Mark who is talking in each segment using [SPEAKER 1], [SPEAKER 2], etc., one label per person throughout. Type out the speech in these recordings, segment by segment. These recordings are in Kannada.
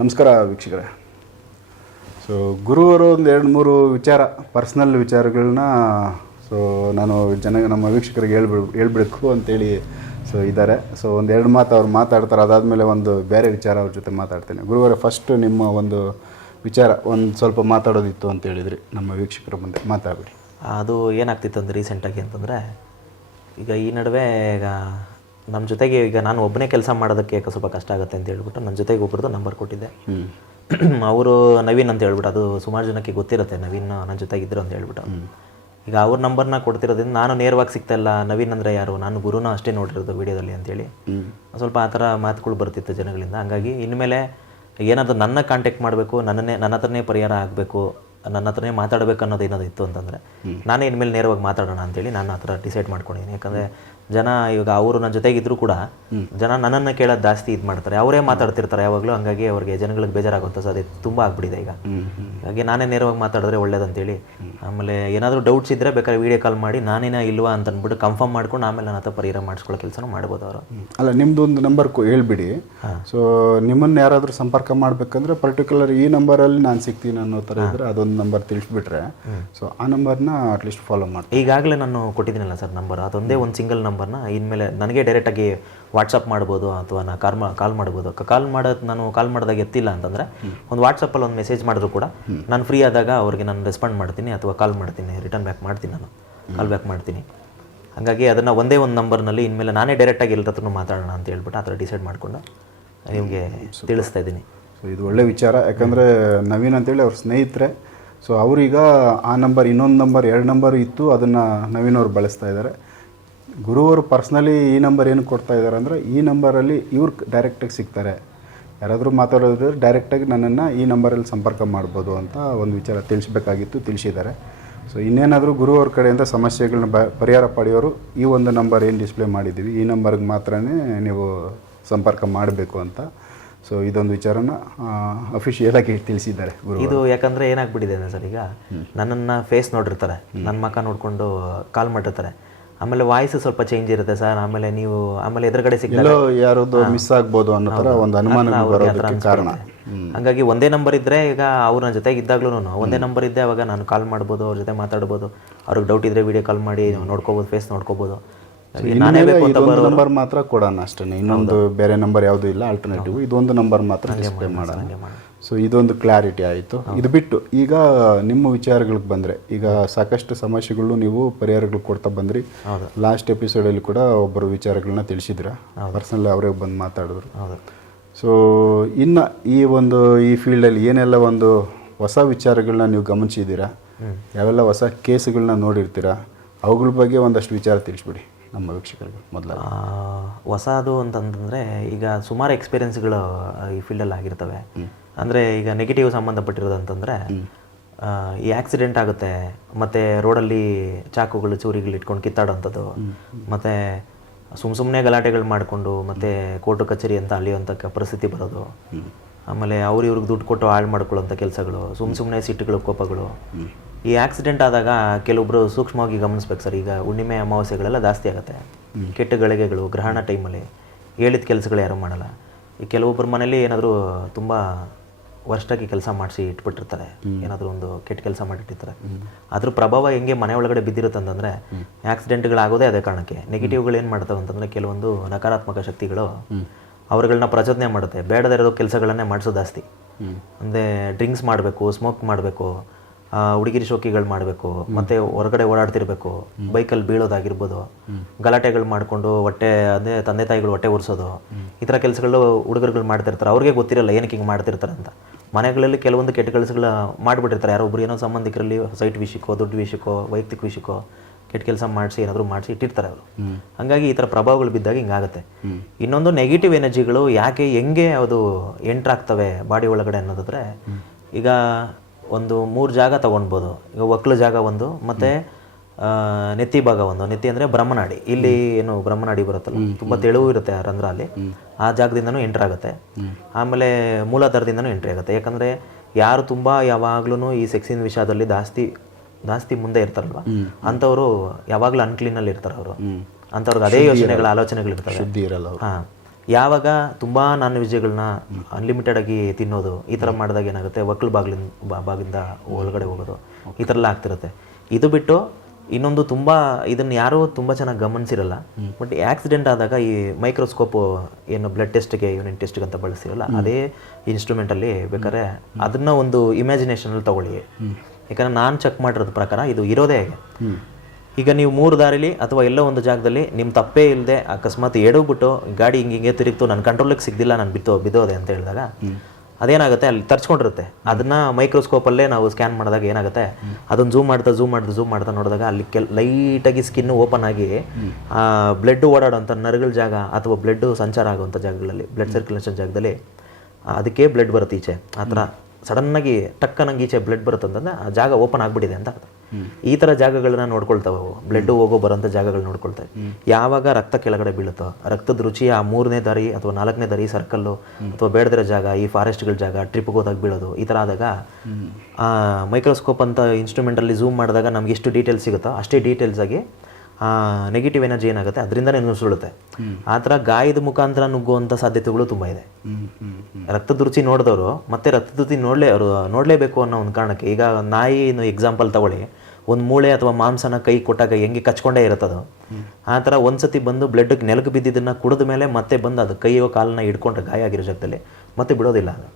[SPEAKER 1] ನಮಸ್ಕಾರ ವೀಕ್ಷಕರೇ. ಸೊ ಗುರುವರು ಒಂದು ಎರಡು ಮೂರು ವಿಚಾರ ಪರ್ಸ್ನಲ್ ವಿಚಾರಗಳನ್ನ ಸೊ ನಾನು ಜನ, ನಮ್ಮ ವೀಕ್ಷಕರಿಗೆ ಹೇಳ್ಬಿಡ್ ಹೇಳ್ಬಿಡ್ಕು ಅಂತೇಳಿ ಸೊ ಇದ್ದಾರೆ. ಸೊ ಒಂದು ಎರಡು ಮಾತು ಅವ್ರು ಮಾತಾಡ್ತಾರೆ, ಅದಾದಮೇಲೆ ಒಂದು ಬೇರೆ ವಿಚಾರ ಅವ್ರ ಜೊತೆ ಮಾತಾಡ್ತೇನೆ. ಗುರುವರ ಫಸ್ಟ್ ನಿಮ್ಮ ಒಂದು ವಿಚಾರ, ಒಂದು ಸ್ವಲ್ಪ ಮಾತಾಡೋದಿತ್ತು ಅಂತ ಹೇಳಿದ್ರಿ, ನಮ್ಮ ವೀಕ್ಷಕರ ಮುಂದೆ. ಮಾತಾಡ್ಬಿಡಿ.
[SPEAKER 2] ಅದು ಏನಾಗ್ತಿತ್ತು ಅಂದ್ರೆ ರೀಸೆಂಟಾಗಿ ಅಂತಂದರೆ, ಈಗ ಈ ನಡುವೆ ಈಗ ನಮ್ಮ ಜೊತೆಗೆ ಈಗ ನಾನು ಒಬ್ಬನೇ ಕೆಲಸ ಮಾಡೋದಕ್ಕೆ ಯಾಕೆ ಸ್ವಲ್ಪ ಕಷ್ಟ ಆಗುತ್ತೆ ಅಂತ ಹೇಳ್ಬಿಟ್ಟು ನನ್ನ ಜೊತೆಗೆ ಒಬ್ಬರದ್ದು ನಂಬರ್ ಕೊಟ್ಟಿದ್ದೆ. ಅವರು ನವೀನ್ ಅಂತ ಹೇಳ್ಬಿಟ್ಟು ಅದು ಸುಮಾರು ಜನಕ್ಕೆ ಗೊತ್ತಿರುತ್ತೆ ನವೀನ್ ನನ್ನ ಜೊತೆಗೆ ಇದ್ರು ಅಂತ ಹೇಳ್ಬಿಟ್ಟು. ಈಗ ಅವ್ರ ನಂಬರ್ನ ಕೊಡ್ತಿರೋದ್ರಿಂದ ನಾನು ನೇರವಾಗಿ ಸಿಗ್ತಾ ಇಲ್ಲ ನವೀನ್ ಅಂದರೆ ಯಾರು ನಾನು ಗುರುನ ಅಷ್ಟೇ ನೋಡಿರೋದು ವೀಡಿಯೋದಲ್ಲಿ ಅಂತೇಳಿ. ಸ್ವಲ್ಪ ಆ ಥರ ಮಾತುಗಳು ಬರ್ತಿತ್ತು ಜನಗಳಿಂದ. ಹಂಗಾಗಿ ಇನ್ಮೇಲೆ ಏನಾದರೂ ನನ್ನ ಕಾಂಟ್ಯಾಕ್ಟ್ ಮಾಡಬೇಕು ನನ್ನನ್ನೇ ನನ್ನ ಹತ್ರನೇ ಪರಿಹಾರ ಆಗಬೇಕು ನನ್ನ ಹತ್ರನೇ ಮಾತಾಡಬೇಕು ಅನ್ನೋದು ಏನಾದ್ರು ಇತ್ತು ಅಂತಂದರೆ ನಾನೇ ಇನ್ಮೇಲೆ ನೇರವಾಗಿ ಮಾತಾಡೋಣ ಅಂತೇಳಿ ನಾನು ಆ ಥರ ಡಿಸೈಡ್ ಮಾಡ್ಕೊಂಡಿದ್ದೀನಿ. ಯಾಕಂದರೆ ಜನ ಇವಾಗ ಅವರು ನನ್ನ ಜೊತೆಗಿದ್ರು ಕೂಡ ಜನ ನನ್ನನ್ನು ಕೇಳೋದು ಜಾಸ್ತಿ ಇದು ಮಾಡ್ತಾರೆ. ಅವರೇ ಮಾತಾಡ್ತಿರ್ತಾರೆ. ಯಾವಾಗಲೂ ಹಂಗಾಗಿ ಅವ್ರಿಗೆ ಜನಗಳಿಗೆ ಬೇಜಾರಾಗುವಂಥ ಸಾಧ್ಯತೆ ತುಂಬ ಆಗ್ಬಿಟ್ಟಿದೆ ಈಗ. ಹಾಗೆ ನಾನೇ ನೇರವಾಗಿ ಮಾತಾಡಿದ್ರೆ ಒಳ್ಳೇದಂತೇಳಿ. ಆಮೇಲೆ ಏನಾದರೂ ಡೌಟ್ಸ್ ಇದ್ದರೆ ಬೇಕಾದ್ರೆ ವೀಡಿಯೋ ಕಾಲ್ ಮಾಡಿ ನಾನೇನ ಇಲ್ವಾ ಅಂತ ಅಂದ್ಬಿಟ್ಟು ಕನ್ಫರ್ಮ್ ಮಾಡ್ಕೊಂಡು ಆಮೇಲೆ ನನ್ನ ಹತ್ರ ಪರಿಹಾರ ಮಾಡಿಸ್ಕೊಳ್ಳೋ ಕೆಲಸನೂ ಮಾಡ್ಬೋದು ಅವರು.
[SPEAKER 1] ಅಲ್ಲ ನಿಮ್ಮದು ಒಂದು ನಂಬರ್ ಹೇಳ್ಬಿಡಿ. ಸೊ ನಿಮ್ಮನ್ನು ಯಾರಾದರೂ ಸಂಪರ್ಕ ಮಾಡಬೇಕಂದ್ರೆ ಪರ್ಟಿಕ್ಯುಲರ್ ಈ ನಂಬರಲ್ಲಿ ನಾನು ಸಿಗ್ತೀನಿ ಅನ್ನೋ ಥರ ಇದ್ದರೆ ಅದೊಂದು ನಂಬರ್ ತಿಳಿಸ್ಬಿಟ್ರೆ ಸೊ ಆ ನಂಬರ್ನ ಅಟ್ಲೀಸ್ಟ್ ಫಾಲೋ ಮಾಡಿ
[SPEAKER 2] ಈಗಾಗಲೇ ನಾನು ಕೊಟ್ಟಿದ್ದೀನಲ್ಲ ಸರ್ ನಂಬರ್ ಅದೊಂದೇ ಒಂದು ಸಿಂಗಲ್ ನಂಬರ್ನ ಇನ್ಮೇಲೆ ನನಗೆ ಡೈರೆಕ್ಟಾಗಿ ವಾಟ್ಸಪ್ ಮಾಡ್ಬೋದು ಅಥವಾ ನಾನು ಕಾಲ್ ಮಾ ಕಾಲ್ ಮಾಡ್ಬೋದು. ಕಾಲ್ ಮಾಡೋದು ನಾನು ಕಾಲ್ ಮಾಡಿದಾಗ ಎತ್ತಿಲ್ಲ ಅಂತಂದರೆ ಒಂದು ವಾಟ್ಸಪ್ಪಲ್ಲಿ ಒಂದು ಮೆಸೇಜ್ ಮಾಡಿದ್ರು ಕೂಡ ನಾನು ಫ್ರೀ ಆದಾಗ ಅವ್ರಿಗೆ ನಾನು ರೆಸ್ಪಾಂಡ್ ಮಾಡ್ತೀನಿ ಅಥವಾ ಕಾಲ್ ಮಾಡ್ತೀನಿ ರಿಟರ್ನ್ ಬ್ಯಾಕ್ ಮಾಡ್ತೀನಿ ನಾನು. ಕಾಲ್ ಬ್ಯಾಕ್ ಮಾಡ್ತೀನಿ. ಹಾಗಾಗಿ ಅದನ್ನು ಒಂದೇ ಒಂದು ನಂಬರ್ನಲ್ಲಿ ಇನ್ಮೇಲೆ ನಾನೇ ಡೈರೆಕ್ಟಾಗಿ ಎಲ್ಲರ ಹತ್ರನೂ ಮಾತಾಡೋಣ ಅಂತ ಹೇಳ್ಬಿಟ್ಟು ಆ ಥರ ಡಿಸೈಡ್ ಮಾಡಿಕೊಂಡು ನಿಮಗೆ ತಿಳಿಸ್ತಾ ಇದ್ದೀನಿ.
[SPEAKER 1] ಸೊ ಇದು ಒಳ್ಳೆ ವಿಚಾರ. ಯಾಕಂದರೆ ನವೀನ್ ಅಂತೇಳಿ ಅವ್ರ ಸ್ನೇಹಿತರೆ ಸೊ ಅವರೀಗ ಆ ನಂಬರ್ ಇನ್ನೊಂದು ನಂಬರ್ ಎರಡು ನಂಬರ್ ಇತ್ತು ಅದನ್ನು ನವೀನ್ ಅವ್ರು ಬಳಸ್ತಾ ಇದ್ದಾರೆ. ಗುರುವರು ಪರ್ಸ್ನಲಿ ಈ ನಂಬರ್ ಏನು ಕೊಡ್ತಾ ಇದ್ದಾರೆ ಅಂದರೆ ಈ ನಂಬರಲ್ಲಿ ಇವ್ರು ಡೈರೆಕ್ಟಾಗಿ ಸಿಗ್ತಾರೆ. ಯಾರಾದರೂ ಮಾತಾಡೋದ್ರೆ ಡೈರೆಕ್ಟಾಗಿ ನನ್ನನ್ನು ಈ ನಂಬರಲ್ಲಿ ಸಂಪರ್ಕ ಮಾಡ್ಬೋದು ಅಂತ ಒಂದು ವಿಚಾರ ತಿಳಿಸ್ಬೇಕಾಗಿತ್ತು ತಿಳಿಸಿದ್ದಾರೆ. ಸೊ ಇನ್ನೇನಾದರೂ ಗುರುವರ ಕಡೆಯಿಂದ ಸಮಸ್ಯೆಗಳನ್ನ ಬ ಪರಿಹಾರ ಪಡೆಯೋರು ಈ ಒಂದು ನಂಬರ್ ಏನು ಡಿಸ್ಪ್ಲೇ ಮಾಡಿದ್ದೀವಿ ಈ ನಂಬರ್ಗೆ ಮಾತ್ರನೇ ನೀವು ಸಂಪರ್ಕ ಮಾಡಬೇಕು ಅಂತ. ಸೊ ಇದೊಂದು ವಿಚಾರನ ಅಫಿಷಿಯಲ್ ಆಗಿ ತಿಳಿಸಿದ್ದಾರೆ ಗುರು
[SPEAKER 2] ಇದು ಯಾಕಂದ್ರೆ ಏನಾಗ್ಬಿಟ್ಟಿದೆ ಸರ್ ಈಗ ನನ್ನನ್ನು ಫೇಸ್ ನೋಡಿರ್ತಾರೆ. ನನ್ನ ಮಕ್ಕ ನೋಡಿಕೊಂಡು ಕಾಲ್ ಮಾಡಿರ್ತಾರೆ. ಆಮೇಲೆ ವಾಯ್ಸ್ ಸ್ವಲ್ಪ ಚೇಂಜ್ ಇರುತ್ತೆ ಸರ್ ಆಮೇಲೆ ನೀವು ಆಮೇಲೆ ಎದುರುಗಡೆ ಸಿಗ್ತಾರೆ
[SPEAKER 1] ಎಲ್ಲೋ ಯಾರದ್ದು ಮಿಸ್ ಆಗ್ಬೋದು ಅನ್ನೋ ಥರ ಒಂದು ಅನುಮಾನ ಬರೋದಕ್ಕೆ ಕಾರಣ.
[SPEAKER 2] ಹಂಗಾಗಿ ಒಂದೇ ನಂಬರ್ ಇದ್ರೆ ಈಗ ಅವ್ರ ಜೊತೆ ಜೊತೆಗೆ ಇದ್ದಾಗ್ಲೂ ಒಂದೇ ನಂಬರ್ ಇದ್ದೆ ಅವಾಗ ನಾನು ಕಾಲ್ ಮಾಡ್ಬೋದು ಅವ್ರ ಜೊತೆ ಮಾತಾಡ್ಬೋದು. ಅವ್ರಿಗೆ ಡೌಟ್ ಇದ್ರೆ ವಿಡಿಯೋ ಕಾಲ್ ಮಾಡಿ ನೋಡ್ಕೋಬೋದು ಫೇಸ್ ನೋಡ್ಕೋಬೋದು.
[SPEAKER 1] ನಂಬರ್ ಮಾತ್ರ ಕೊಡೋಣ ಅಷ್ಟೇ ಇನ್ನೊಂದು ಬೇರೆ ನಂಬರ್ ಯಾವುದು ಇಲ್ಲ ಆಲ್ಟರ್ನೇಟಿವ್ ಇದೊಂದು ನಂಬರ್ ಮಾತ್ರ ಡಿಸ್ಪ್ಲೇ ಮಾಡೋಣ ಸೊ ಇದೊಂದು ಕ್ಲಾರಿಟಿ ಆಯಿತು. ಇದು ಬಿಟ್ಟು ಈಗ ನಿಮ್ಮ ವಿಚಾರಗಳಿಗೆ ಬಂದರೆ ಈಗ ಸಾಕಷ್ಟು ಸಮಸ್ಯೆಗಳು ನೀವು ಪರಿಹಾರಗಳು ಕೊಡ್ತಾ ಬಂದ್ರಿ. ಲಾಸ್ಟ್ ಎಪಿಸೋಡಲ್ಲಿ ಕೂಡ ಒಬ್ಬರು ವಿಚಾರಗಳನ್ನ ತಿಳಿಸಿದ್ರ? ಪರ್ಸನಲ್ ಅವರೇ ಬಂದು ಮಾತಾಡಿದ್ರು. ಸೊ ಇನ್ನು ಈ ಒಂದು ಈ ಫೀಲ್ಡಲ್ಲಿ ಏನೆಲ್ಲ ಒಂದು ಹೊಸ ವಿಚಾರಗಳನ್ನ ನೀವು ಗಮನಿಸಿದ್ದೀರಾ? ಯಾವೆಲ್ಲ ಹೊಸ ಕೇಸ್ಗಳನ್ನ ನೋಡಿರ್ತೀರಾ? ಅವುಗಳ ಬಗ್ಗೆ ಒಂದಷ್ಟು ವಿಚಾರ ತಿಳಿಸ್ಬಿಡಿ. ನಮ್ಮ ವೀಕ್ಷಕರಿಗೆ ಮೊದಲ.
[SPEAKER 2] ಹೊಸದು ಅಂತಂತಂದರೆ ಈಗ ಸುಮಾರು ಎಕ್ಸ್ಪೀರಿಯನ್ಸ್ಗಳು ಈ ಫೀಲ್ಡಲ್ಲಿ ಆಗಿರ್ತವೆ. ಅಂದರೆ ಈಗ ನೆಗೆಟಿವ್ ಸಂಬಂಧಪಟ್ಟಿರೋದು ಅಂತಂದರೆ ಈ ಆಕ್ಸಿಡೆಂಟ್ ಆಗುತ್ತೆ ಮತ್ತು ರೋಡಲ್ಲಿ ಚಾಕುಗಳು ಚೂರಿಗಳು ಇಟ್ಕೊಂಡು ಕಿತ್ತಾಡೋಂಥದ್ದು ಮತ್ತು ಸುಮ್ಮ ಸುಮ್ಮನೆ ಗಲಾಟೆಗಳು ಮಾಡಿಕೊಂಡು ಮತ್ತು ಕೋರ್ಟು ಕಚೇರಿ ಅಂತ ಅಲಿಯುವಂಥ ಪರಿಸ್ಥಿತಿ ಬರೋದು. ಆಮೇಲೆ ಅವ್ರು ಇವ್ರಿಗೆ ದುಡ್ಡು ಕೊಟ್ಟು ಹಾಳು ಮಾಡ್ಕೊಳ್ಳೋಂಥ ಕೆಲಸಗಳು ಸುಮ್ಮ ಸುಮ್ಮನೆ ಸಿಟ್ಟುಗಳು ಕೋಪಗಳು. ಈ ಆಕ್ಸಿಡೆಂಟ್ ಆದಾಗ ಕೆಲವೊಬ್ರು ಸೂಕ್ಷ್ಮವಾಗಿ ಗಮನಿಸ್ಬೇಕು ಸರ್. ಈಗ ಹುಣ್ಣಿಮೆ ಅಮಾವಾಸ್ಯೆಗಳೆಲ್ಲ ಜಾಸ್ತಿ ಆಗುತ್ತೆ. ಕೆಟ್ಟ ಗಳಿಗೆಗಳು ಗ್ರಹಣ ಟೈಮಲ್ಲಿ ಹೇಳಿದ ಕೆಲಸಗಳು ಯಾರು ಮಾಡಲ್ಲ. ಈ ಕೆಲವೊಬ್ಬರ ಮನೇಲಿ ಏನಾದರೂ ತುಂಬ ವರ್ಷಾಗಿ ಕೆಲಸ ಮಾಡಿಸಿ ಇಟ್ಬಿಟ್ಟಿರ್ತಾರೆ. ಏನಾದರೂ ಒಂದು ಕೆಟ್ಟ ಕೆಲಸ ಮಾಡಿಟ್ಟಿರ್ತಾರೆ. ಅದ್ರ ಪ್ರಭಾವ ಹೆಂಗೆ ಮನೆ ಒಳಗಡೆ ಬಿದ್ದಿರುತ್ತೆ ಅಂತಂದರೆ ಆಕ್ಸಿಡೆಂಟ್ಗಳಾಗೋದೇ ಅದೇ ಕಾರಣಕ್ಕೆ. ನೆಗೆಟಿವ್ಗಳು ಏನು ಮಾಡ್ತಾವೆ ಅಂತಂದರೆ ಕೆಲವೊಂದು ನಕಾರಾತ್ಮಕ ಶಕ್ತಿಗಳು ಅವರುಗಳನ್ನ ಪ್ರಚೋದನೆ ಮಾಡುತ್ತೆ. ಬೇಡದೇ ಇರೋ ಕೆಲಸಗಳನ್ನೇ ಮಾಡಿಸೋ ಜಾಸ್ತಿ. ಅಂದರೆ ಡ್ರಿಂಕ್ಸ್ ಮಾಡಬೇಕು ಸ್ಮೋಕ್ ಮಾಡಬೇಕು ಹುಡುಗಿರಿ ಶೋಕಿಗಳು ಮಾಡಬೇಕು ಮತ್ತೆ ಹೊರಗಡೆ ಓಡಾಡ್ತಿರ್ಬೇಕು ಬೈಕಲ್ಲಿ ಬೀಳೋದಾಗಿರ್ಬೋದು ಗಲಾಟೆಗಳು ಮಾಡಿಕೊಂಡು ಹೊಟ್ಟೆ ಅದೇ ತಂದೆ ತಾಯಿಗಳು ಹೊಟ್ಟೆ ಉರ್ಸೋದು ಈ ಥರ ಕೆಲಸಗಳು ಹುಡುಗರುಗಳು ಮಾಡ್ತಿರ್ತಾರೆ ಅವ್ರಿಗೆ ಗೊತ್ತಿರಲ್ಲ ಏನಕ್ಕೆ ಹಿಂಗೆ ಮಾಡ್ತಿರ್ತಾರೆ ಅಂತ. ಮನೆಗಳಲ್ಲಿ ಕೆಲವೊಂದು ಕೆಟ್ಟ ಕೆಲಸಗಳು ಮಾಡಿಬಿಟ್ಟಿರ್ತಾರೆ ಯಾರೋ ಒಬ್ರು ಏನೋ ಸಂಬಂಧಿಕರಲ್ಲಿ ಸೈಟ್ ವಿಷಯಕ್ಕೋ ದುಡ್ಡು ವಿಷಯಕ್ಕೋ ವೈಯಕ್ತಿಕ ವಿಷಯಕ್ಕೋ ಕೆಟ್ಟ ಕೆಲಸ ಮಾಡಿಸಿ ಏನಾದರೂ ಮಾಡಿಸಿ ಇಟ್ಟಿರ್ತಾರೆ ಅವರು. ಹಾಗಾಗಿ ಈ ಥರ ಪ್ರಭಾವಗಳು ಬಿದ್ದಾಗ ಹಿಂಗಾಗುತ್ತೆ ಇನ್ನೊಂದು ನೆಗೆಟಿವ್ ಎನರ್ಜಿಗಳು ಯಾಕೆ ಹೆಂಗೆ ಅದು ಎಂಟ್ರಾಗ್ತವೆ ಬಾಡಿ ಒಳಗಡೆ ಅನ್ನೋದಾದ್ರೆ ಈಗ ಒಂದು ಮೂರು ಜಾಗ ತೊಗೊಳ್ಬೋದು ಈಗ ಒಕ್ಕಲು ಜಾಗ ಒಂದು ಮತ್ತು ನೆತ್ತಿ ಭಾಗ ಒಂದು. ನೆತ್ತಿ ಅಂದರೆ ಬ್ರಹ್ಮನಾಡಿ. ಇಲ್ಲಿ ಏನು ಬ್ರಹ್ಮನಾಡಿ ಬರುತ್ತಲ್ಲ ತುಂಬ ತೆಳುವು ಇರುತ್ತೆ ಆ ರಂಧ್ರ ಅಲ್ಲಿ ಆ ಜಾಗದಿಂದನೂ ಎಂಟ್ರ್ ಆಗುತ್ತೆ. ಆಮೇಲೆ ಮೂಲಾಧಾರದಿಂದನೂ ಎಂಟ್ರಿ ಆಗುತ್ತೆ. ಯಾಕಂದರೆ ಯಾರು ತುಂಬ ಯಾವಾಗ್ಲೂ ಈ ಸೆಕ್ಸಿನ ವಿಷಯದಲ್ಲಿ ಜಾಸ್ತಿ ಜಾಸ್ತಿ ಮುಂದೆ ಇರ್ತಾರಲ್ವ? ಅಂಥವ್ರು ಯಾವಾಗಲೂ ಅನ್ಕ್ಲೀನಲ್ಲಿ ಇರ್ತಾರೆ ಅವರು ಅಂಥವ್ರಿಗೆ ಅದೇ ಯೋಚನೆಗಳ ಆಲೋಚನೆಗಳಿರ್ತವೆ. ಹಾಂ. ಯಾವಾಗ ತುಂಬ ನಾನ್ ವೆಜ್ಗಳನ್ನ ಅನ್ಲಿಮಿಟೆಡ್ ಆಗಿ ತಿನ್ನೋದು ಈ ಥರ ಮಾಡಿದಾಗ ಏನಾಗುತ್ತೆ? ಒಕ್ಕಲು ಬಾಗಿಲಿಂದ ಬಾಗಿಂದ ಒಳಗಡೆ ಹೋಗೋದು. ಈ ಥರ ಎಲ್ಲ ಆಗ್ತಿರುತ್ತೆ. ಇದು ಬಿಟ್ಟು ಇನ್ನೊಂದು ತುಂಬ ಇದನ್ನು ಯಾರೂ ತುಂಬ ಚೆನ್ನಾಗಿ ಗಮನಿಸಿರಲ್ಲ. ಬಟ್ ಆಕ್ಸಿಡೆಂಟ್ ಆದಾಗ ಈ ಮೈಕ್ರೋಸ್ಕೋಪ್ ಏನು ಬ್ಲಡ್ ಟೆಸ್ಟ್ಗೆ ಯೂನಿಟ್ ಟೆಸ್ಟ್ಗೆ ಅಂತ ಬಳಸಿರಲ್ಲ ಅದೇ ಇನ್ಸ್ಟ್ರೂಮೆಂಟಲ್ಲಿ ಬೇಕಾದ್ರೆ ಅದನ್ನ ಒಂದು ಇಮ್ಯಾಜಿನೇಷನಲ್ಲಿ ತಗೊಳ್ಳಿ. ಯಾಕಂದ್ರೆ ನಾನು ಚೆಕ್ ಮಾಡಿರೋದ್ ಪ್ರಕಾರ ಇದು ಇರೋದೇ ಹೇಗೆ. ಈಗ ನೀವು ಮೂರು ದಾರಿಲಿ ಅಥವಾ ಎಲ್ಲೋ ಒಂದು ಜಾಗದಲ್ಲಿ ನಿಮ್ಮ ತಪ್ಪೇ ಇಲ್ಲದೆ ಅಕಸ್ಮಾತ್ ಎಡೋಗ್ಬಿಟ್ಟು ಗಾಡಿ ಹಿಂಗೆ ಹಿಂಗೆ ತಿರುಗ್ತು ನನ್ನ ಕಂಟ್ರೋಲಿಗೆ ಸಿಗ್ದಿಲ್ಲ ನಾನು ಬಿತ್ತೋ ಬಿದ್ದೋದೆ ಅಂತ ಹೇಳಿದಾಗ ಅದೇನಾಗುತ್ತೆ? ಅಲ್ಲಿ ತರ್ಚ್ಕೊಂಡಿರುತ್ತೆ. ಅದನ್ನ ಮೈಕ್ರೋಸ್ಕೋಪಲ್ಲೇ ನಾವು ಸ್ಕ್ಯಾನ್ ಮಾಡಿದಾಗ ಏನಾಗುತ್ತೆ? ಅದನ್ನ ಝೂಮ್ ಮಾಡ್ತಾ ಝೂಮ್ ಮಾಡ್ತಾ ಝೂಮ್ ಮಾಡ್ತಾ ನೋಡಿದಾಗ ಅಲ್ಲಿ ಕೆಲ್ ಲೈಟಾಗಿ ಸ್ಕಿನ್ ಓಪನ್ ಆಗಿ ಬ್ಲಡ್ ಓಡಾಡೋಂಥ ನರಗಳ ಜಾಗ ಅಥವಾ ಬ್ಲಡ್ ಸಂಚಾರ ಆಗುವಂಥ ಜಾಗಗಳಲ್ಲಿ ಬ್ಲಡ್ ಸರ್ಕ್ಯುಲೇಷನ್ ಜಾಗದಲ್ಲಿ ಅದಕ್ಕೆ ಬ್ಲಡ್ ಬರುತ್ತೆ ಈಚೆ. ಆ ಥರ ಸಡನ್ನಾಗಿ ಟಕ್ಕನಂಗೆ ಈಚೆ ಬ್ಲಡ್ ಬರುತ್ತೆ ಅಂತಂದ್ರೆ ಆ ಜಾಗ ಓಪನ್ ಆಗಿಬಿಟ್ಟಿದೆ ಅಂತ ಅರ್ಥ. ಈ ತರ ಜಾಗಗಳನ್ನ ನೋಡ್ಕೊಳ್ತಾವೆ ಬ್ಲಡ್ ಹೋಗೋ ಬರೋಂಥ ಜಾಗಗಳು ನೋಡ್ಕೊಳ್ತಾವೆ ಯಾವಾಗ ರಕ್ತ ಕೆಳಗಡೆ ಬೀಳುತ್ತೋ, ರಕ್ತದ ರುಚಿ ಆ ಮೂರನೇ ದಾರಿ ಅಥವಾ ನಾಲ್ಕನೇ ದಾರಿ ಸರ್ಕಲ್ಲು ಅಥವಾ ಬೇಡದಿರೋ ಜಾಗ, ಈ ಫಾರೆಸ್ಟ್ಗಳ ಜಾಗ ಟ್ರಿಪ್ಗೆ ಹೋದಾಗ ಬೀಳೋದು, ಈ ತರ ಆದಾಗ ಮೈಕ್ರೋಸ್ಕೋಪ್ ಅಂತ ಇನ್ಸ್ಟ್ರೂಮೆಂಟಲ್ಲಿ ಝೂಮ್ ಮಾಡಿದಾಗ ನಮ್ಗೆ ಎಷ್ಟು ಡೀಟೇಲ್ಸ್ ಸಿಗುತ್ತೋ ಅಷ್ಟೇ ಡೀಟೇಲ್ಸ್ ಆಗಿ ನೆಗೆಟಿವ್ ಎನರ್ಜಿ ಏನಾಗುತ್ತೆ? ಅದರಿಂದನೇ ನುಸುಳುತ್ತೆ ಆ ಥರ ಗಾಯದ ಮುಖಾಂತರ ನುಗ್ಗುವಂಥ ಸಾಧ್ಯತೆಗಳು ತುಂಬ ಇದೆ. ರಕ್ತದ ರುಚಿ ನೋಡಿದವರು ಮತ್ತೆ ರಕ್ತದ ರುಚಿ ನೋಡಲೇ ಅವರು ನೋಡಲೇಬೇಕು ಅನ್ನೋ ಒಂದು ಕಾರಣಕ್ಕೆ ಈಗ ನಾಯಿ ಎಕ್ಸಾಂಪಲ್ ತಗೊಳ್ಳಿ. ಒಂದು ಮೂಳೆ ಅಥವಾ ಮಾಂಸನ ಕೈ ಕೊಟ್ಟಾಗ ಹೆಂಗೆ ಕಚ್ಕೊಂಡೇ ಇರುತ್ತದು ಆ ಥರ ಒಂದ್ಸತಿ ಬಂದು ಬ್ಲಡ್ಗೆ ನೆಲಕ್ಕೆ ಬಿದ್ದಿದ್ದನ್ನು ಕುಡಿದ ಮೇಲೆ ಮತ್ತೆ ಬಂದು ಅದು ಕೈಯೋ ಕಾಲನ್ನ ಹಿಡ್ಕೊಂಡ್ರೆ ಗಾಯ ಆಗಿರೋ ಜಾಗದಲ್ಲಿ ಮತ್ತೆ ಬಿಡೋದಿಲ್ಲ ಅದು.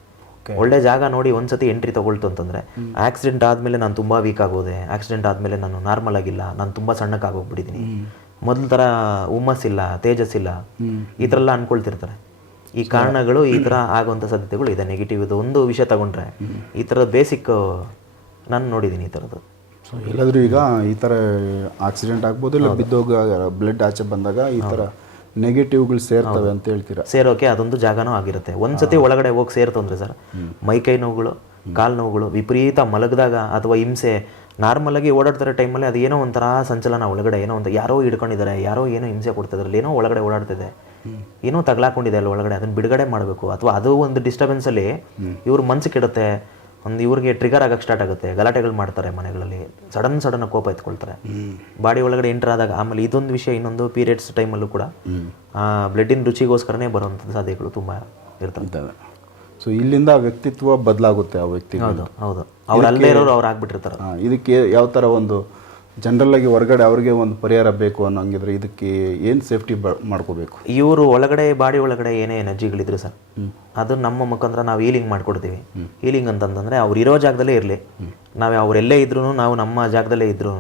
[SPEAKER 2] ಒಳ್ಳೆ ಜಾಗ ನೋಡಿ ಒಂದ್ಸತಿ ಎಂಟ್ರಿ ತಗೊಳ್ತು ಅಂತಂದ್ರೆ ಆಕ್ಸಿಡೆಂಟ್ ಆದಮೇಲೆ ನಾನು ತುಂಬಾ ವೀಕ್ ಆಗೋದೆ ಆಕ್ಸಿಡೆಂಟ್ ಆದಮೇಲೆ ನಾನು ನಾರ್ಮಲ್ ಆಗಿಲ್ಲ ನಾನು ತುಂಬ ಸಣ್ಣಕ್ಕಾಗೋಗ್ಬಿಟ್ಟಿದ್ದೀನಿ ಮೊದಲ ಥರ ಹುಮ್ಮಸ್ಸಿಲ್ಲ ತೇಜಸ್ ಇಲ್ಲ ಈ ಥರ ಎಲ್ಲ ಅನ್ಕೊಳ್ತಿರ್ತಾರೆ. ಈ ಕಾರಣಗಳು ಈ ಥರ ಆಗುವಂಥ ಸಾಧ್ಯತೆಗಳು ಇದೆ. ನೆಗೆಟಿವ್ ಇದು ಒಂದು ವಿಷಯ ತಗೊಂಡ್ರೆ ಈ ಥರದ ಬೇಸಿಕ್ ನಾನು ನೋಡಿದ್ದೀನಿ ಈ ಥರದ್ದು
[SPEAKER 1] ಸೊ ಎಲ್ಲಾದರೂ ಈಗ ಈ ಥರ ಆಕ್ಸಿಡೆಂಟ್ ಆಗ್ಬೋದು ಇಲ್ಲ ಬಿದ್ದೋಗ ಬ್ಲಡ್ ಆಚೆ ಬಂದಾಗ ಈ ಥರ ನೆಗೆಟಿವ್ಗಳು ಸೇರ್ತವೆ ಅಂತ ಹೇಳ್ತೀರಾ?
[SPEAKER 2] ಸೇರೋಕೆ ಅದೊಂದು ಜಾಗನೂ ಆಗಿರುತ್ತೆ. ಒಂದ್ಸತಿ ಒಳಗಡೆ ಹೋಗಿ ಸೇರ್ತು ಅಂದ್ರೆ ಸರ್. ಮೈಕೈ ನೋವುಗಳು ಕಾಲು ನೋವುಗಳು ವಿಪರೀತ ಮಲಗಿದಾಗ ಅಥವಾ ಹಿಂಸೆ ನಾರ್ಮಲ್ ಆಗಿ ಓಡಾಡ್ತಾರೆ ಟೈಮಲ್ಲಿ ಅದು ಏನೋ ಒಂಥರ ಸಂಚಲನ ಒಳಗಡೆ ಏನೋ ಒಂದು ಯಾರೋ ಹಿಡ್ಕೊಂಡಿದ್ದಾರೆ ಯಾರೋ ಏನೋ ಹಿಂಸೆ ಕೊಡ್ತಿದ್ರಲ್ಲಿ ಏನೋ ಒಳಗಡೆ ಓಡಾಡ್ತಿದೆ. ಏನೋ ತಗಲಾಕೊಂಡಿದೆ ಅಲ್ಲಿ ಒಳಗಡೆ ಅದನ್ನ ಬಿಡುಗಡೆ ಮಾಡಬೇಕು. ಅಥವಾ ಅದು ಒಂದು ಡಿಸ್ಟರ್ಬೆನ್ಸ್ ಅಲ್ಲಿ ಇವ್ರ ಮನ್ಸು ಕೆಡುತ್ತೆ ಒಂದು ಇವ್ರಿಗೆ ಟ್ರಿಗರ್ ಆಗಕ್ಕೆ ಸ್ಟಾರ್ಟ್ ಆಗುತ್ತೆ. ಗಲಾಟೆಗಳು ಮಾಡ್ತಾರೆ ಮನೆಗಳಲ್ಲಿ. ಸಡನ್ ಸಡನ್ ಕೋಪ ಎತ್ಕೊಳ್ತಾರೆ. ಬಾಡಿ ಒಳಗಡೆ ಎಂಟರ್ ಆದಾಗ ಆಮೇಲೆ ಇದೊಂದು ವಿಷಯ ಇನ್ನೊಂದು ಪೀರಿಯಡ್ಸ್ ಟೈಮಲ್ಲೂ ಕೂಡ ಬ್ಲಡ್ಡಿನ ರುಚಿಗೋಸ್ಕರನೇ ಬರುವಂಥ ಸಾಧ್ಯತೆಗಳು ತುಂಬ ಇರ್ತವೆ.
[SPEAKER 1] ಸೊ ಇಲ್ಲಿಂದ ವ್ಯಕ್ತಿತ್ವ ಬದಲಾಗುತ್ತೆ ಆ ವ್ಯಕ್ತಿ
[SPEAKER 2] ಹೌದು ಹೌದು. ಅವ್ರು ಅಲ್ಲೇ ಇರೋರು ಅವ್ರು ಆಗ್ಬಿಟ್ಟಿರ್ತಾರೆ.
[SPEAKER 1] ಇದಕ್ಕೆ ಯಾವ ಥರ ಒಂದು ಜನರಲ್ ಆಗಿ ಹೊರಗಡೆ ಅವ್ರಿಗೆ ಒಂದು ಪರಿಹಾರ ಬೇಕು ಅನ್ನೋಂಗಿದ್ರೆ ಇದಕ್ಕೆ ಏನು ಸೇಫ್ಟಿ ಮಾಡ್ಕೋಬೇಕು?
[SPEAKER 2] ಇವರು ಒಳಗಡೆ ಬಾಡಿ ಒಳಗಡೆ ಏನೇ ಎನರ್ಜಿಗಳಿದ್ರು ಸರ್ ಅದು ನಮ್ಮ ಮುಖಾಂತರ ನಾವು ಹೀಲಿಂಗ್ ಮಾಡ್ಕೊಡ್ತೀವಿ. ಹೀಲಿಂಗ್ ಅಂತಂದ್ರೆ ಅವ್ರು ಇರೋ ಜಾಗದಲ್ಲೇ ಇರಲಿ. ನಾವು ಅವರೆಲ್ಲೇ ಇದ್ರೂ ನಾವು ನಮ್ಮ ಜಾಗದಲ್ಲೇ ಇದ್ರೂ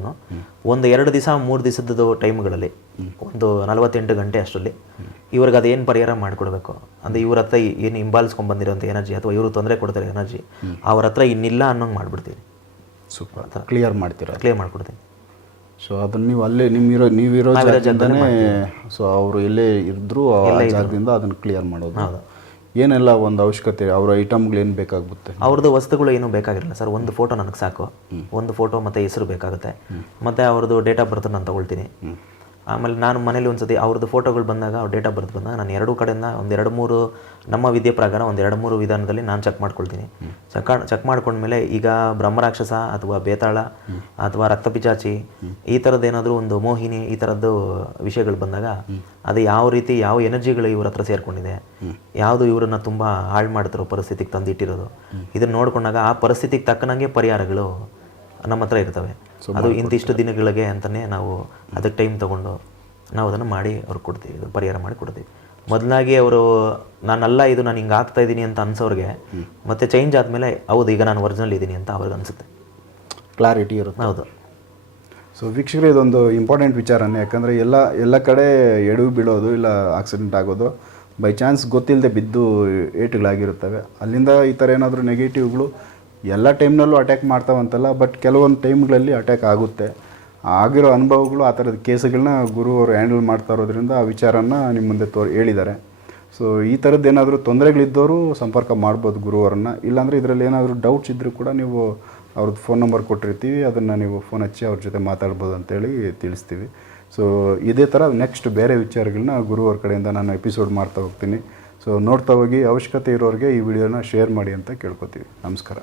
[SPEAKER 2] ಒಂದು ಎರಡು ದಿವಸ ಮೂರು ದಿವಸದ ಟೈಮ್ಗಳಲ್ಲಿ ಒಂದು ನಲವತ್ತೆಂಟು ಗಂಟೆ ಅಷ್ಟರಲ್ಲಿ ಇವ್ರಿಗೆ ಅದೇನು ಪರಿಹಾರ ಮಾಡಿಕೊಡ್ಬೇಕು? ಅಂದರೆ ಇವ್ರ ಹತ್ರ ಏನು ಹಿಂಬಾಲಿಸ್ಕೊಂಡ್ಬಂದಿರೋಂಥ ಎನರ್ಜಿ ಅಥವಾ ಇವರು ತೊಂದರೆ ಕೊಡ್ತಾರೆ ಎನರ್ಜಿ ಅವ್ರ ಹತ್ರ ಇನ್ನಿಲ್ಲ ಅನ್ನೋಂಗೆ ಮಾಡ್ಬಿಡ್ತೀವಿ.
[SPEAKER 1] ಸೂಪರ್. ಕ್ಲಿಯರ್ ಮಾಡ್ತೀರಾ?
[SPEAKER 2] ಕ್ಲಿಯರ್ ಮಾಡ್ಕೊಡ್ತೀವಿ
[SPEAKER 1] ಸೊ ಅದನ್ನ ನೀವು ಅಲ್ಲೇ ನಿಮ್ಮಿರೋ ನೀವಿರೋ ಜಾಗದಿಂದನೇ ಸೊ ಅವರು ಎಲ್ಲೇ ಇದ್ರು ಆ ಜಾಗದಿಂದ ಅದನ್ನ ಕ್ಲಿಯರ್ ಮಾಡೋದು. ಏನೆಲ್ಲ ಒಂದು ಅವಶ್ಯಕತೆ ಅವ್ರ ಐಟಮ್ಗಳು ಏನು ಬೇಕಾಗುತ್ತೆ
[SPEAKER 2] ಅವ್ರದ್ದು ವಸ್ತುಗಳು ಏನು ಬೇಕಾಗಿರಲ್ಲ ಸರ್? ಒಂದು ಫೋಟೋ ನನಗೆ ಸಾಕು. ಒಂದು ಫೋಟೋ ಮತ್ತು ಹೆಸರು ಬೇಕಾಗುತ್ತೆ. ಮತ್ತೆ ಅವ್ರದ್ದು ಡೇಟ್ ಆಫ್ ಬರ್ತ್ ನಾನು ತೊಗೊಳ್ತೀನಿ. ಆಮೇಲೆ ನಾನು ಮನೇಲಿ ಒಂದ್ಸತಿ ಅವ್ರದ್ದು ಫೋಟೋಗಳು ಬಂದಾಗ ಅವ್ರ ಡೇಟ್ ಆಫ್ ಬರ್ತ್ ಬಂದಾಗ ನಾನು ಎರಡೂ ಕಡೆಯಿಂದ ಒಂದು ಎರಡು ಮೂರು ನಮ್ಮ ವಿದ್ಯೆ ಪ್ರಕಾರ ಒಂದು ಎರಡು ಮೂರು ವಿಧಾನದಲ್ಲಿ ನಾನು ಚೆಕ್ ಮಾಡ್ಕೊಳ್ತೀನಿ. ಚೆಕ್ ಚೆಕ್ ಮಾಡ್ಕೊಂಡ್ಮೇಲೆ ಈಗ ಬ್ರಹ್ಮರಾಕ್ಷಸ ಅಥವಾ ಬೇತಾಳ ಅಥವಾ ರಕ್ತಪಿಚಾಚಿ ಈ ಥರದ್ದು ಏನಾದರೂ ಒಂದು ಮೋಹಿನಿ ಈ ಥರದ್ದು ವಿಷಯಗಳು ಬಂದಾಗ ಅದು ಯಾವ ರೀತಿ ಯಾವ ಎನರ್ಜಿಗಳು ಇವ್ರ ಹತ್ರ ಸೇರ್ಕೊಂಡಿದೆ ಯಾವುದು ಇವರನ್ನ ತುಂಬ ಹಾಳು ಮಾಡ್ತಿರೋ ಪರಿಸ್ಥಿತಿಗೆ ತಂದಿಟ್ಟಿರೋದು. ಇದನ್ನ ನೋಡ್ಕೊಂಡಾಗ ಆ ಪರಿಸ್ಥಿತಿಗೆ ತಕ್ಕನಂಗೆ ಪರಿಹಾರಗಳು ನಮ್ಮ ಹತ್ರ ಇರ್ತವೆ. ಅದು ಇಂತಿಷ್ಟು ದಿನಗಳಿಗೆ ಅಂತಲೇ ನಾವು ಅದಕ್ಕೆ ಟೈಮ್ ತೊಗೊಂಡು ನಾವು ಅದನ್ನು ಮಾಡಿ ಅವ್ರಿಗೆ ಕೊಡ್ತೀವಿ ಇದು ಪರಿಹಾರ ಮಾಡಿ ಕೊಡ್ತೀವಿ. ಮೊದಲಾಗಿ ಅವರು ನಾನಲ್ಲ ಇದು ನಾನು ಹಿಂಗೆ ಆಗ್ತಾ ಇದ್ದೀನಿ ಅಂತ ಅನ್ಸೋರಿಗೆ ಮತ್ತೆ ಚೇಂಜ್ ಆದಮೇಲೆ ಹೌದು ಈಗ ನಾನು ಒರಿಜಿನಲ್ ಇದ್ದೀನಿ ಅಂತ ಅವ್ರಿಗೆ ಅನಿಸುತ್ತೆ.
[SPEAKER 1] ಕ್ಲಾರಿಟಿ ಇರುತ್ತೆ.
[SPEAKER 2] ಹೌದು.
[SPEAKER 1] ಸೊ ವೀಕ್ಷಕರು ಇದೊಂದು ಇಂಪಾರ್ಟೆಂಟ್ ವಿಚಾರನೇ. ಯಾಕಂದರೆ ಎಲ್ಲ ಎಲ್ಲ ಕಡೆ ಎಡವು ಬೀಳೋದು ಇಲ್ಲ ಆಕ್ಸಿಡೆಂಟ್ ಆಗೋದು ಬೈ ಚಾನ್ಸ್ ಗೊತ್ತಿಲ್ಲದೆ ಬಿದ್ದು ಏಟುಗಳಾಗಿರುತ್ತವೆ. ಅಲ್ಲಿಂದ ಈ ಥರ ಏನಾದರೂ ನೆಗೆಟಿವ್ಗಳು ಎಲ್ಲ ಟೈಮ್ನಲ್ಲೂ ಅಟ್ಯಾಕ್ ಮಾಡ್ತಾವಂತಲ್ಲ ಬಟ್ ಕೆಲವೊಂದು ಟೈಮ್ಗಳಲ್ಲಿ ಅಟ್ಯಾಕ್ ಆಗುತ್ತೆ. ಆಗಿರೋ ಅನುಭವಗಳು ಆ ಥರದ ಕೇಸುಗಳನ್ನ ಗುರು ಅವರು ಹ್ಯಾಂಡಲ್ ಮಾಡ್ತಾ ಇರೋದ್ರಿಂದ ಆ ವಿಚಾರನ ನಿಮ್ಮ ಮುಂದೆ ತೋರ್, ಹೇಳಿದ್ದಾರೆ. ಸೊ ಈ ಥರದ್ದು ಏನಾದರೂ ತೊಂದರೆಗಳಿದ್ದವರು ಸಂಪರ್ಕ ಮಾಡ್ಬೋದು ಗುರುವರನ್ನ ಇಲ್ಲಾಂದರೆ ಇದರಲ್ಲಿ ಏನಾದರೂ ಡೌಟ್ಸ್ ಇದ್ದರೂ ಕೂಡ ನೀವು ಅವ್ರದ್ದು ಫೋನ್ ನಂಬರ್ ಕೊಟ್ಟಿರ್ತೀವಿ, ಅದನ್ನು ನೀವು ಫೋನ್ ಹಚ್ಚಿ ಅವ್ರ ಜೊತೆ ಮಾತಾಡ್ಬೋದು ಅಂತೇಳಿ ತಿಳಿಸ್ತೀವಿ. ಸೊ ಇದೇ ಥರ ನೆಕ್ಸ್ಟ್ ಬೇರೆ ವಿಚಾರಗಳನ್ನ ಗುರುವರ ಕಡೆಯಿಂದ ನಾನು ಎಪಿಸೋಡ್ ಮಾಡ್ತಾ ಹೋಗ್ತೀನಿ. ಸೊ ನೋಡ್ತಾ ಹೋಗಿ ಅವಶ್ಯಕತೆ ಇರೋರಿಗೆ ಈ ವಿಡಿಯೋನ ಶೇರ್ ಮಾಡಿ ಅಂತ ಕೇಳ್ಕೊತೀವಿ. ನಮಸ್ಕಾರ.